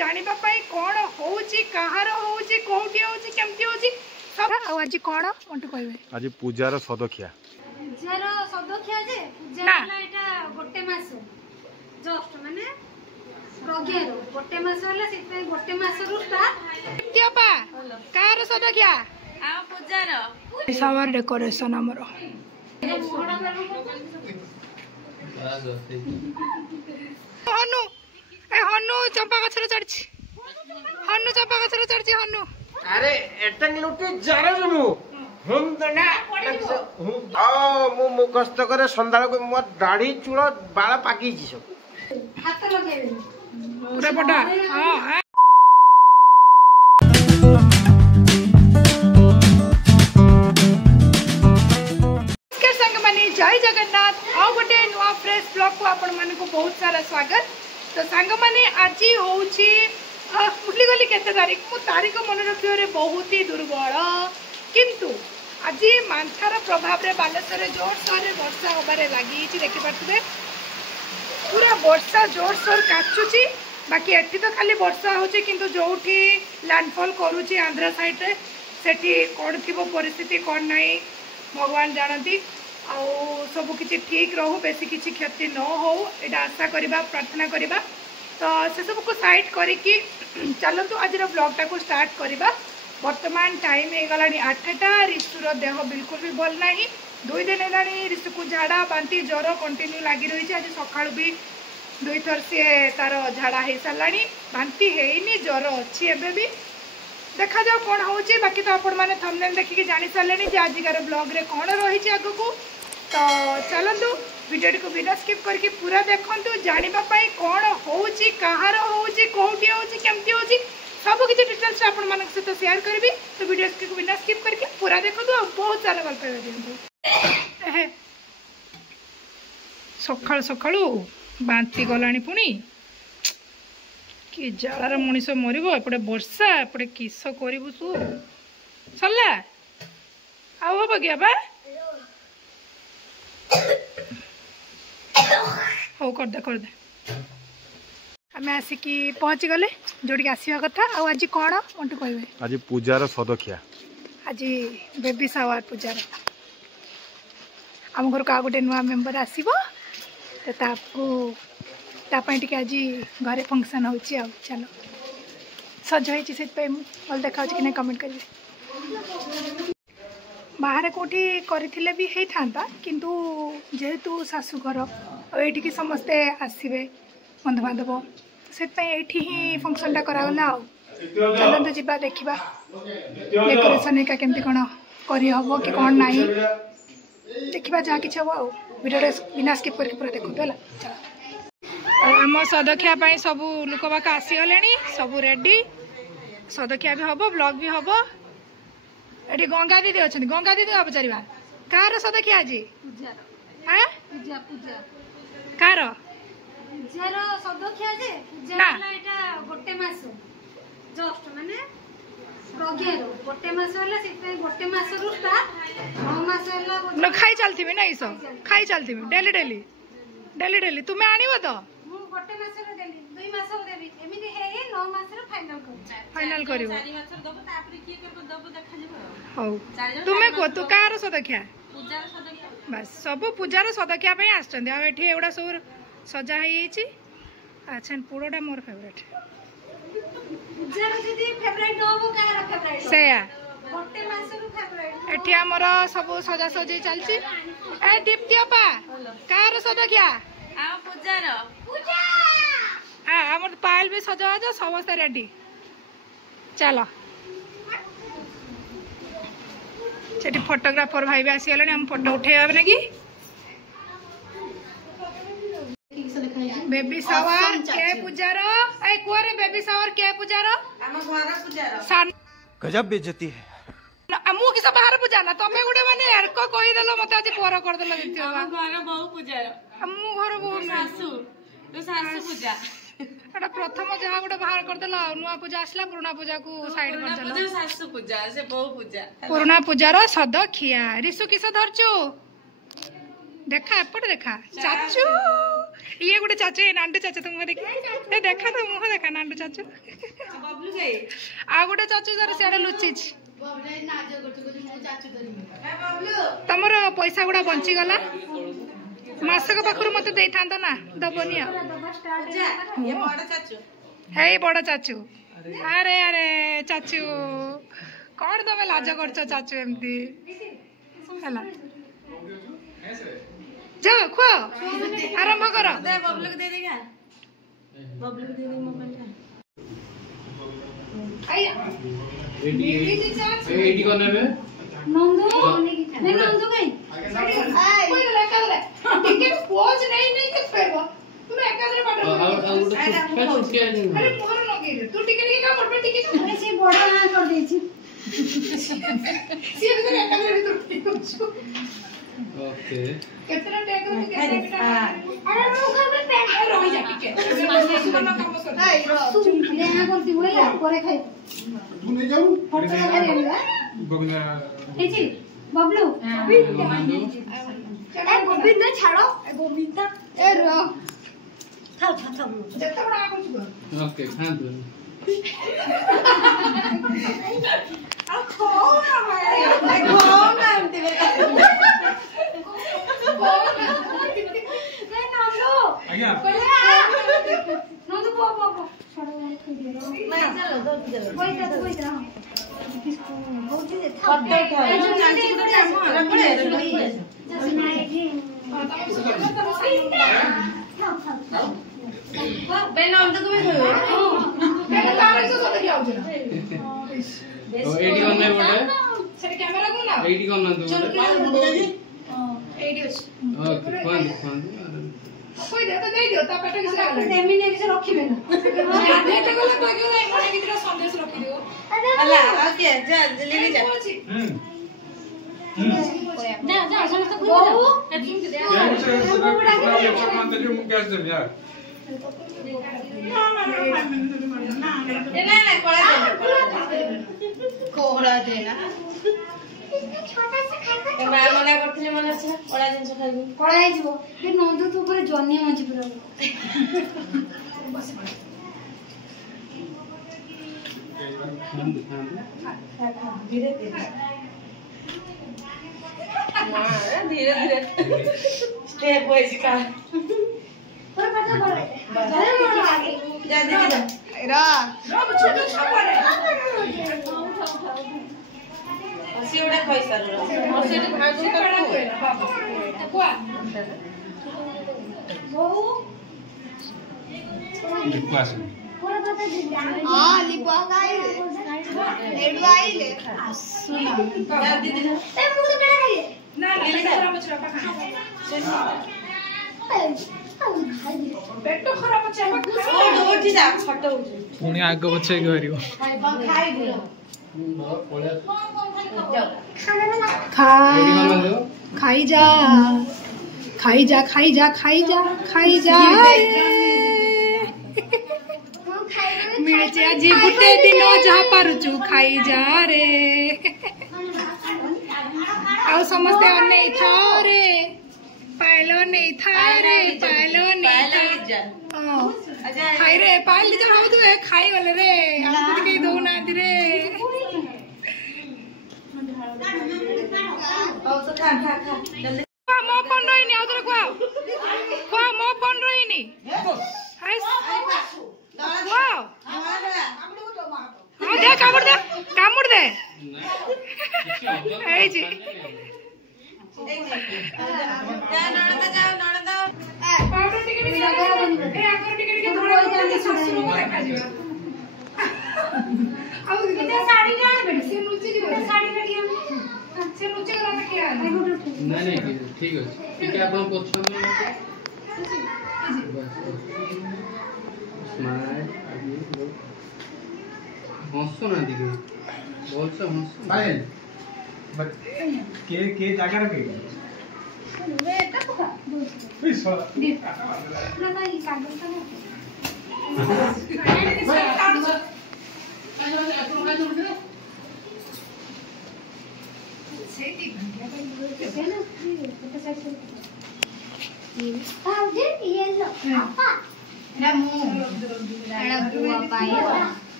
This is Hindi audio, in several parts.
जानिबा पई कोन होउची कहार होउची कोठी होउची केमती होउची सब आज कोन मन्टु कहबे आज पूजार सदखिया जे पूजा एटा गोटे मास जस्ट माने प्रज्ञारो गोटे मास होला सितै गोटे मास रु स्टार्ट तियापा कार सदखिया आ पूजार सावर डेकोरेशन हमरो हनु ए हनु चंपा गछर चढ़छि हनु चंपा गछर चढ़छि हनु अरे एटंग लुटी जारे जमु हम दना आ मु मुखस्त करे संधाल को मो दाढ़ी चूड़ बाल पाकी छी सब हाथ लगे पूरा पटा हां जय जगन्नाथ आउ गोटे नुआ फ्रेश ब्लॉग को आपण मन को बहुत सारा स्वागत। तो सांग माने आज होउची भूली गली केते तारीख मु तारीख मन रखियो बहुत ही दुर्बल किंतु आज मानथार प्रभाव रे बालेश्वर जोर सोर वर्षा होबारे लागि देखि पाथबे पूरा वर्षा जोर सोर काचुची बाकी एठी तो खाली वर्षा होची किंतु जोठी लैंडफॉल करूची आंध्र साइड रे सेठी कोन थिबो परिस्थिति कोन नाही भगवान जानती आउ सब किसी ठीक रहू बेसी किसी क्षति न हो एटा आशा करबा प्रार्थना करबा। तो से सब को साइड करिकी चलतु आज ब्लॉगटा को स्टार्ट करबा। वर्तमान टाइम हो गलानी 8टा ऋतुर देह बिल्कुल भी भल नहीं 2 दिन हेलानी ऋतु को झाड़ा बांती ज्वर कंटिन्यू लगी रही है। आज सकाळु भी 2 थर से तार झाड़ा हो सारानी बांती हैनी ज्वर अच्छी एबे भी देखा जाओ कौन होची बाकी तो आपण माने थंबनेल देखिके जानि सारलेनी जे आजिकार ब्लॉग रे कौन रही आगु को। तो चलतु वीडियो को बिना स्किप करके पूरा देखंतु जानिबा पई कौन होउची कहार होउची कोठी होउची केमती होउची सब किछि डिटेल्स आपण मानक सहित शेयर करबी। तो वीडियो को बिना स्किप करके पूरा देखंतु आ बहुत सारा गल्प दियंतु। सकाळ सकाळू बांती गलानी पुणी कि जालार मनीष मरब एपटे वर्षा एपटे किस करू तू सरला आउ हम क्या बा हो कर दे आम आसिकी पहुँची गले जोड़ी आसवा कथा आज कौन मन्टु कहबे आज पूजार सदखिया आज बेबी सावर पूजार आम घर को आ गोटे नुआ मेंबर आसीबो तो तापको तापाई टिके आज घरे फंक्शन होची आ चलो सज होईची से पे भल देखा कि नहीं कमेंट करिवे। बाहर कोठी करथिले भी हेई थांता किंतु जेहेतु सासू घर एठी की समस्ते आसीबे बंधु बांधव से पे एठी ही फंक्शन टा करागला आ चलंतु जिबा देखिबा डेकोरेशन का केमती कोन करी हबो कि कोन नाही देखिबा जा कि छबो आ वीडियो बिना स्किप करके पूरा देखो होला चलो आम सदखिया सब लोक बाक आसीगले सब रेडी सदखिया भी हम ब्लॉग भी हम ये गंगा दीदी अच्छा गंगा दीदी पचार कार सदखिया आज कार गोटे मास जस्ट माने प्रज्ञारो गोटे मास होला सितै गोटे मास रु स्टार्ट 9 मास होला न खाई चलथि ना ई सब खाई चलथि डेली डेली डेली डेली तुम्हें आनिबो तो गोटे मास रे देली 2 मास रे देली एमिति हे 9 मास रे फाइनल करिवो 4 मास रे दबो तापरे की करबो दबो देखा जेबो हो तुम्हें को तू कार सदखिया पूजार सदखिया बस सब पूजार सदखिया पे आछन आ एठी एडा सब सजा होई छी अच्छा पुरोटा मोर फेवरेट पूजार जदी फेवरेट होबो कार फेवरेट सेया गोटे मास रे फेवरेट एठी हमर सब सजा सजी चलची ए दीप्ति अपा कार सदखिया आ पूजार पूजा हाँ आमर पायल भी सजा समस्त रेडी चलो सेठी फोटोग्राफर भाई भी आसीगले हम फोटो उठेबा लगी बेबी सावर के पूजार ए कोरे बेबी सावर के पूजार हम घर पूजार गजब बेइज्जती है मु किस बाहर पूजा ना तमे गुडे माने एरको कहि देलो मते आज पर कर देलो दित्यो हम घर बहु पूजार मु घर बहु सासू तो सासू पूजा एटा प्रथम जहा गुडे बाहर कर देलो नुआ पूजा आसला पुराना पूजा को साइड कर देलो पूजा सासू पूजा से बहु पूजा पुराना पूजार सदखिया रिसु किस धरचु देखा एपट देखा चाचू ये गोटे चाचू ए नांडू चाचू तुम देखी ए देखा तो मुह देखा नांडू चाचू आ गोटे चाचू जरा सियाडे लुचिछ तमर पैसा गुड़ा बंची गला मासक पाखरु मते देई थांता ना दबनी हे बड़ चाचू अरे अरे चाचू कौन तमे लाज करछ चाचू एमती हला जा खो आरंभ करो दे बबलू को दे देगा बबलू को दे दे मोबाइल का आया एडी कोने में नंदू नहीं नंदू कहीं कोई लगा दे टिकट पोज नहीं के फेरबो तुम एकादरे पाटर अरे मोर लगे तू टिकट के का मोर टिकट अरे से बड़ा ना कर देछि सी एकादरे भीतर टिकट ओके कितना टैग में अरे मुख में पैन रह जा टिकट सुनो काम सर लेना बोलती हुए या करे खाई तू नहीं जाऊ अरे गोविंदा एजी बबलू ए गोविंदा छाड़ो ए गोविंदा ए रो थाओ जत्ता बड़ा आगो छु ओके खान दो आ खो ना एमती बेटा आज्ञा नंदू बो छोड़ो मैं चलो दो कोई जा होची दे था जो चांची को दे रखड़े बेन नंदू को में होयो बेन तारे से तो क्या हो ना ओ एडी ऑन में बोले सर कैमरा को ना एडी ऑन ना दो एडी ओके फोन कोई दे तो दे दियो ता पेट किसे आले नेमी ने किसे रखिबे ना आधे तो गला बगे गला मोने कितरा संदेश रखि दियो अला ओके जा जल्दी जा जा समस्त को बहु तुम दे ना कोड़ा देना छोटा सा खाइबो मैं मना करथिले मन আছে कोड़ा जिंस खाइबो कोड़ा हे जीवो ए नंदू तू पर जन्नी मंजी पुरा बस धीरे धीरे धीरे धीरे स्टेप वाइज का पर पता बोल आगे जा दे रा छोटा छोटा रे सिवडा खाई सारू सिवडा खाई तो बाबा कोआ बहु लिपास पूरा पता हां लिपा गाइले एडु आइले सुना जा दीदी ए मुझे बेड़ा खाइए ना ना खराब छपा खा पेटो खराब छपा खा उठी जा फटो उठी पुणी आग बचे गरियो खाइ दियो खाई जा खाई जा खाई जा खाई जा खाई जा मिर्ची आज गुटे दिन जहाँ पारुचु खाई जा रे आउ समस्ते अने था रे पायलो नहीं था रे पायलो नहीं था खाई रे पायल जो भाव तू खाई वाले रे हमको कहीं दो ना रे मो पन रही नहीं आउतरे को मो पन रही नहीं हाइस वाओ हां दे कामुड़ दे ए जी जा नणदा जाओ नणदा पाउडर टिकट के ए आगर टिकट के थोड़ा ससुर को देखा जीवा आउ किते साड़ी के आने बेटी से नुची दी साड़ी बेटी से नुची करा के आ नहीं ठीक है ठीक है अपन पछन में स्माइल आगे हंसो ना दिखे बोल से हंसो स्माइल बट के जगह रखे वे एटा पका ओई सोला ना ना ये कागज का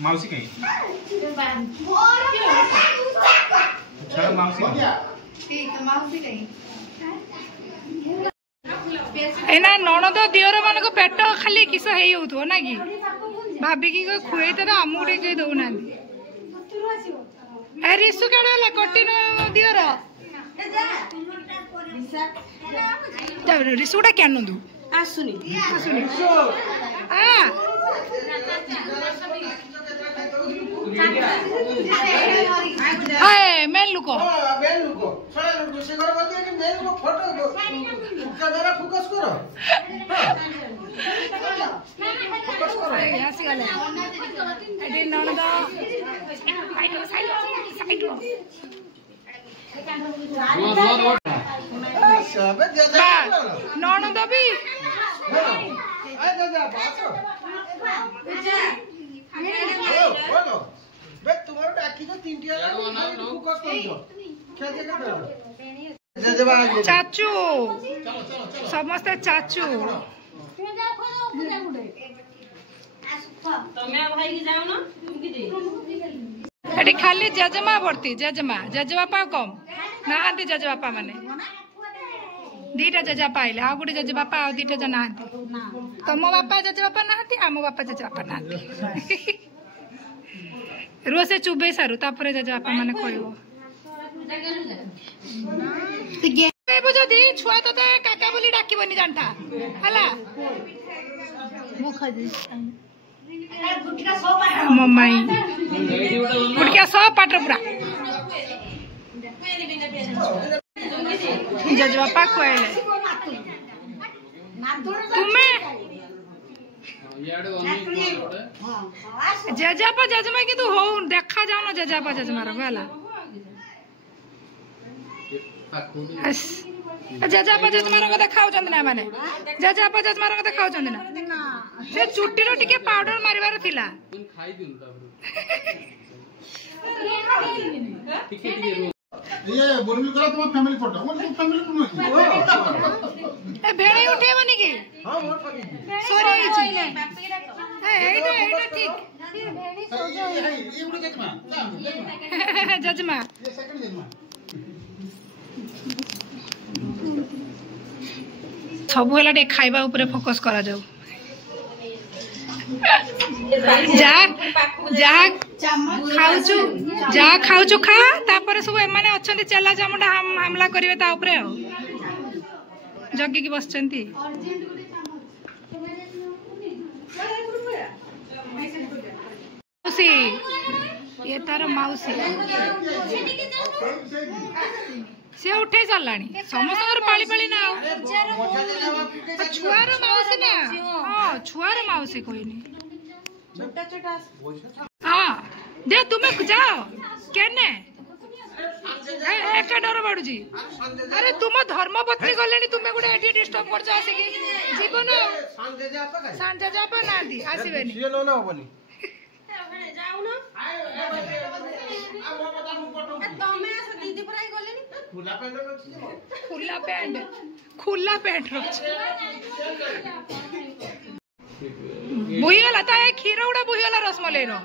माउसी कहीं माउसी एना ननद दियोर मान पेट खाली किस हो ना कि भाविकी खुए तो आमू टे दौना रिसु कड़े कटी दियोर रिसुटा क्या नंदू आसुनी हाय मेन लुको कैमरा फोकस करो ननद भी चाचू समस्ते चाचू एटी खाली जजमा भर्ती जजबापा कम नहांती जजबापा माने दीटा जजबापा आइले आ गोटे जजबापा आ दीटा जन नहांती तम बापा जजबापा नहांती आम बापा जजबापा नहांती रोसे चुबे सारू तापर जजबापा माने कहबो जदि छुआ तते काका बोली डाकिबनी जानता हला मम्माई गुटका सब पाटर पूरा जजबापा कहले तुम्हें जजापा जजमा कि हो देखा जाओ ना जजापा जजमार गला जजापा जजमार को देखा ना माने जजापा जजमार को देखा ना से चुट्टी रो टिके पाउडर मारिबार थिला ये बोलबी करा तुम फैमिली फोटो मन फैमिली फोटो ए भेड़े उठेबनी की हां मोर पनी सॉरी एटा ठीक ये उड़े जजमा जजमा ये सेकंड जजमा सब हेला टे खाइबा ऊपर फोकस करा जाऊ जा जा खाउछु जा खाउछु खा तापर सब एमाने अछंती चला चामुंडा हमला करिवे ता ऊपर हो जग्गी की बसचंती मौसी ये तार मौसी से उठे चलानी समस्त पाली पाली ना छुआर मौसी ना हाँ छुआर मौसी कोई हाँ दे तुम्हें जाओ केने एका डर बाड़ुजी अरे तुम धर्मपत्नी गले तुम्हें गोटे एटी डिस्टर्ब कर आसिकी जीवन सांजे जापा ना दी आसीबेनी ये नो ना होबनी खुला पैंट बुहीगला ता क्षीर गुड़ा बुहीगला रसमलाई रो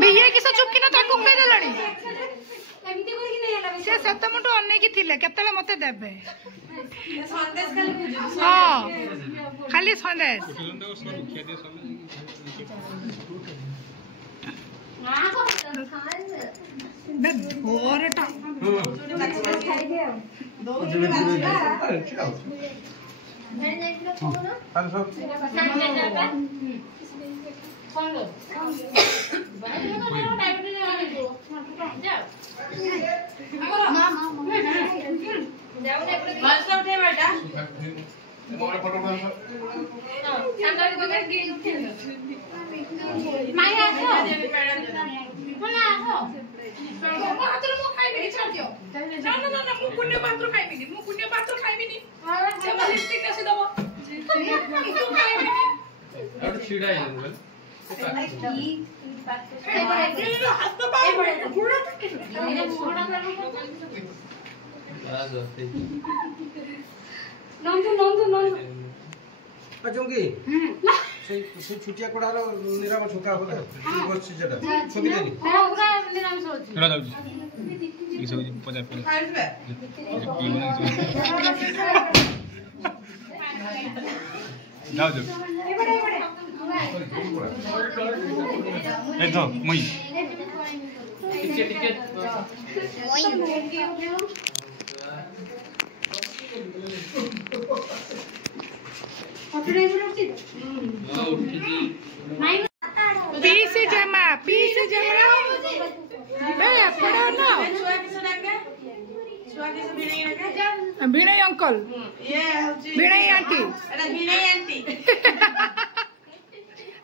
भैया किस चुपकी ना ताकू कह देलानी से सत मुंड अनेक थिले केतले मते देबे हां खाली संदेश बे धोरटा চুমকি সেই ছুটিয়া কোড়ার নিরামিষ হোতা হবে বসছি যেটা ছবি দেনি ଏଟା ଯାଉଛି ଏ ସବୁ ପଚାର ଯାଉ ଯାଉ ଏ ତ ମୁଇଁ पीस जमा बे पड़ा ना भिणई अंकल भिणई आंटी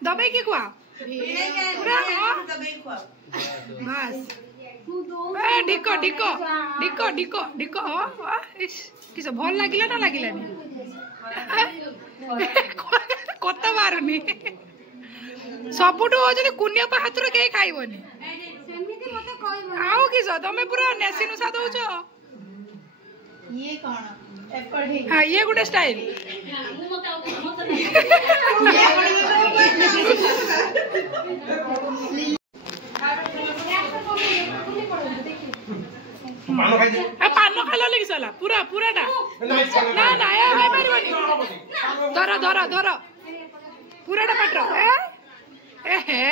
दबाई के खुआ पूरा बस ढिको ढिको ढिको ढिको ढिको किस भल लागिला ना लागिलानी कत बारुनी सबुठू होजनी कुनिया हाथर के खाइबनी आउ किस तमे पूरा नेसी नुसा दउछ ये कौन एप्पल है हां ये गुटे स्टाइल पान खाइला लगी सला पूरा पूराटा ना ना ए भाई मारिबनी धर धर धर पूराटा पाटर ए हे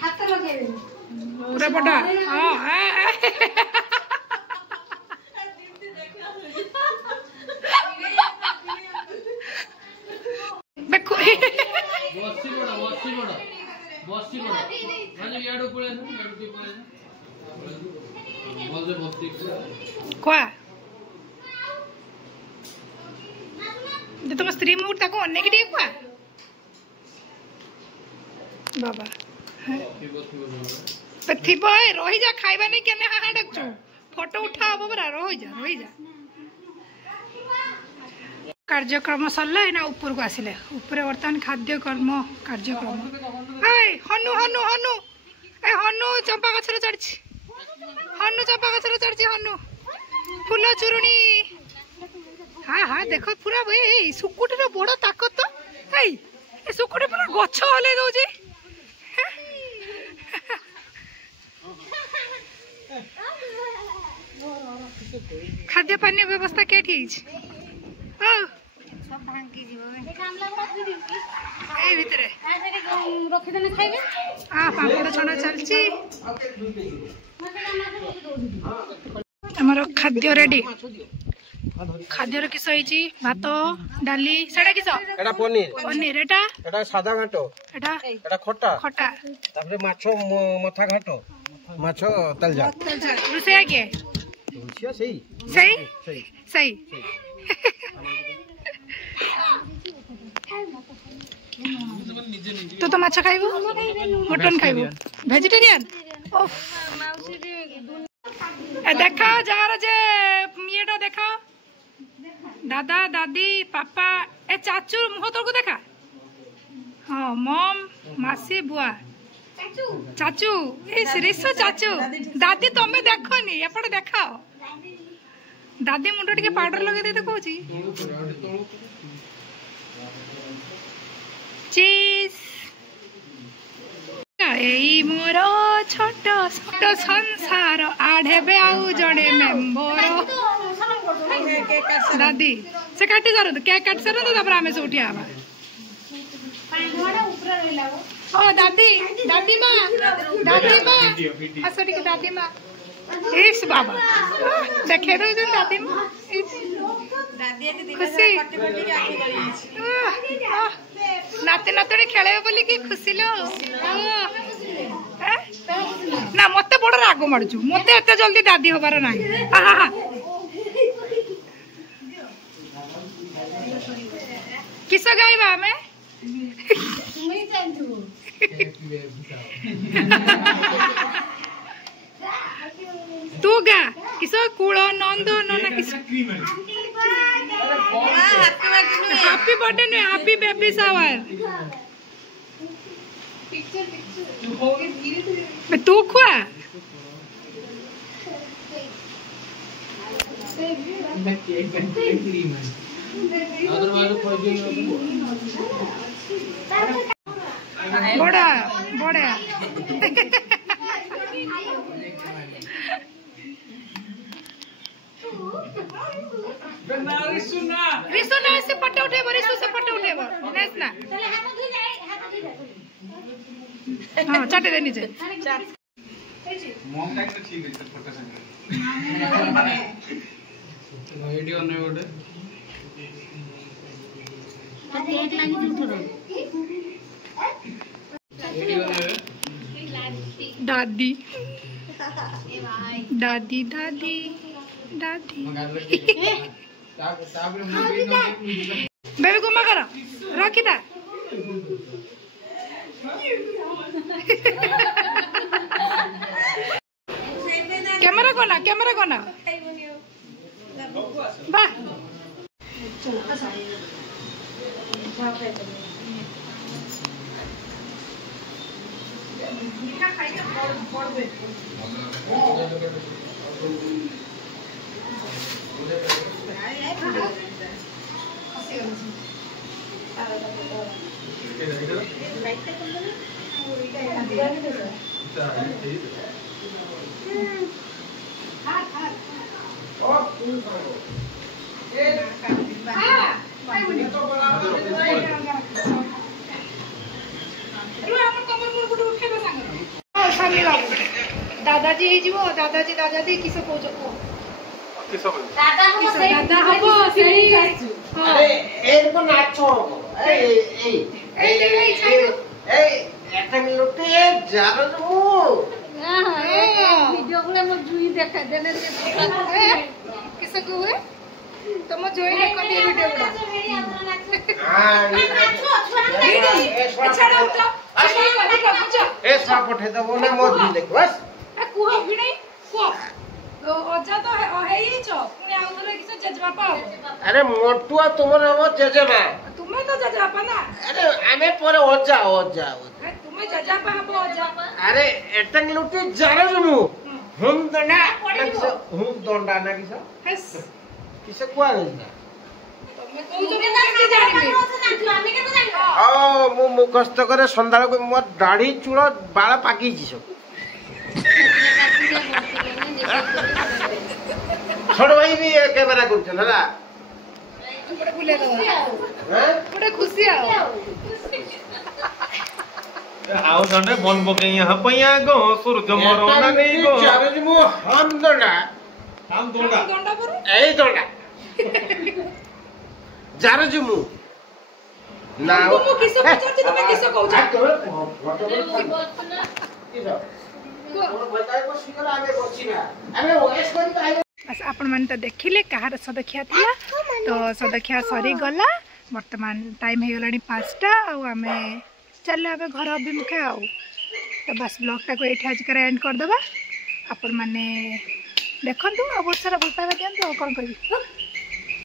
हाथ लगे पूरा पटा हां देखो बस्ती बड़ा माने याडो पळे बोलदे बस्ती क्या जे तुम स्त्री मुहूर्त ताको अन्य की क्या बाबा तो थिबो है रही जा खाइबा नहीं केने हां डकचो फोटो उठा अब बरा रही जा कार्यक्रम सरला ना ऊपर को आसिले ऊपर वर्तमान खाद्य कर्म कार्यक्रम ए हनु हनु हनु ए हनु चंपा गछर चढ़छि हनु चंपा गछर चढ़छि हनु फूल चुरुणी हाँ हाँ देखो पूरा भाई सुकुटी रो बड़ ताकत तो ए सुकुटी पूरा गछ हले दउछि खाद्य पानी व्यवस्था के ठीक सब भांगी जीव ए भितरे रखी देने खाइबे पापड़ छणा चलछि हमर खाद्य रेडी खाद्य किस होइछि भात डाली सेडा किस एटा पनीर पनीर एटा सादा घाटो एटा खट्टा खट्टा तापरे माछो मथा घाटो माछो तलजा रुसिया के रुसिया सही तो माछ खाइबो मटन खाइबो वेजिटेरियन देखा जार जे येटा देखा दादा दादी पापा ए चाचू मुह तलको देखा हाँ मम मासी बुआ चाचू ए रिसो चाचू दादी तमे देखनी एपटे देखाओ दादी मुंड टिके पाउडर लगे दे देखौची चीज एई मोर छोट छोट संसार आढेबे आउ जड़े मेंबर दादी से काटी सारु केक काटी सारु तापर आमे से उठी आबा ओ दादी दादी मां असो टिके दादी मां इस बाबा देखे दो जन दादी मां खुशी नाते नाते खेले बोली कि खुशी लो ना मते बड़ राग मारचु मते एते जल्दी दादी होबार नाही किस गाइबा हमें तू गा किस कूल नंद नना किस हैप्पी बर्थडे नु हैप्पी बेबी शावर तू खुआ बड़ा बड़ा रिसु ना से पट्टे उठेबो रिसु से पट्टे उठेबो नेस ना हां चाटे दे नीचे मॉम टाइम तो ठीक है फोटो से वीडियो ने गोटे केक लागी उठरो वीडियो ने दादी दादी दादी दादी बेबी को मगर रखी दा कैमरा कोना बा दादाजी जीवो दादाजी दादाजी किस कोच को दादा हम से दादा हबो अरे एनको नाचो ए একটা মিনিটে যাবে তো वीडियो गुले मो जुई देखा देने से किस को हुए तुम जोई देखो ये वीडियो को हां छाड़ा उठा ए सब पठे दबो ना मो दी देख बस कुह भी नहीं कुह तो अजा तो है ही छ पुनी आउथले किस जजबापा अरे मोटुआ तुमर हम जेजेमा तुम्हें तो जजबापा ना अरे आमे परे ओजा तुम्हें जजबापा हबो अजा अरे एटंग लुटी जानो जमु हम दंडा ना किस हस किसे कुआ रे तुम्हें कोउ जो के जानिबे आमी के तो जानि ओ मु कष्ट करे संधाळ को मोर दाढ़ी चूड़ बाल पाकी छी सब छोड़ भाई भी कैमरा करछ ना बड़े बुले दो हैं बड़े खुशी आओ आओ दंडे बन बके यहां पया गो सूरज मरोना नहीं गो जावे मु हम दंडा दंडा करू ए दंडा जारो जमु ना तुम किस पचाची तुम किस कहू बस आपण मन तो देखिले कहार सदखिया थिला तो सदखिया सरी गला वर्तमान टाइम हे गलानी 5टा आ आमे चले आबे घर अभिमुखे आउ तो बस ब्लॉग टा को एठी आज कर एंड कर दबा आपण माने देखंतु आ बहुत सारा भल पाइबा दियंतु आ कोन कहबी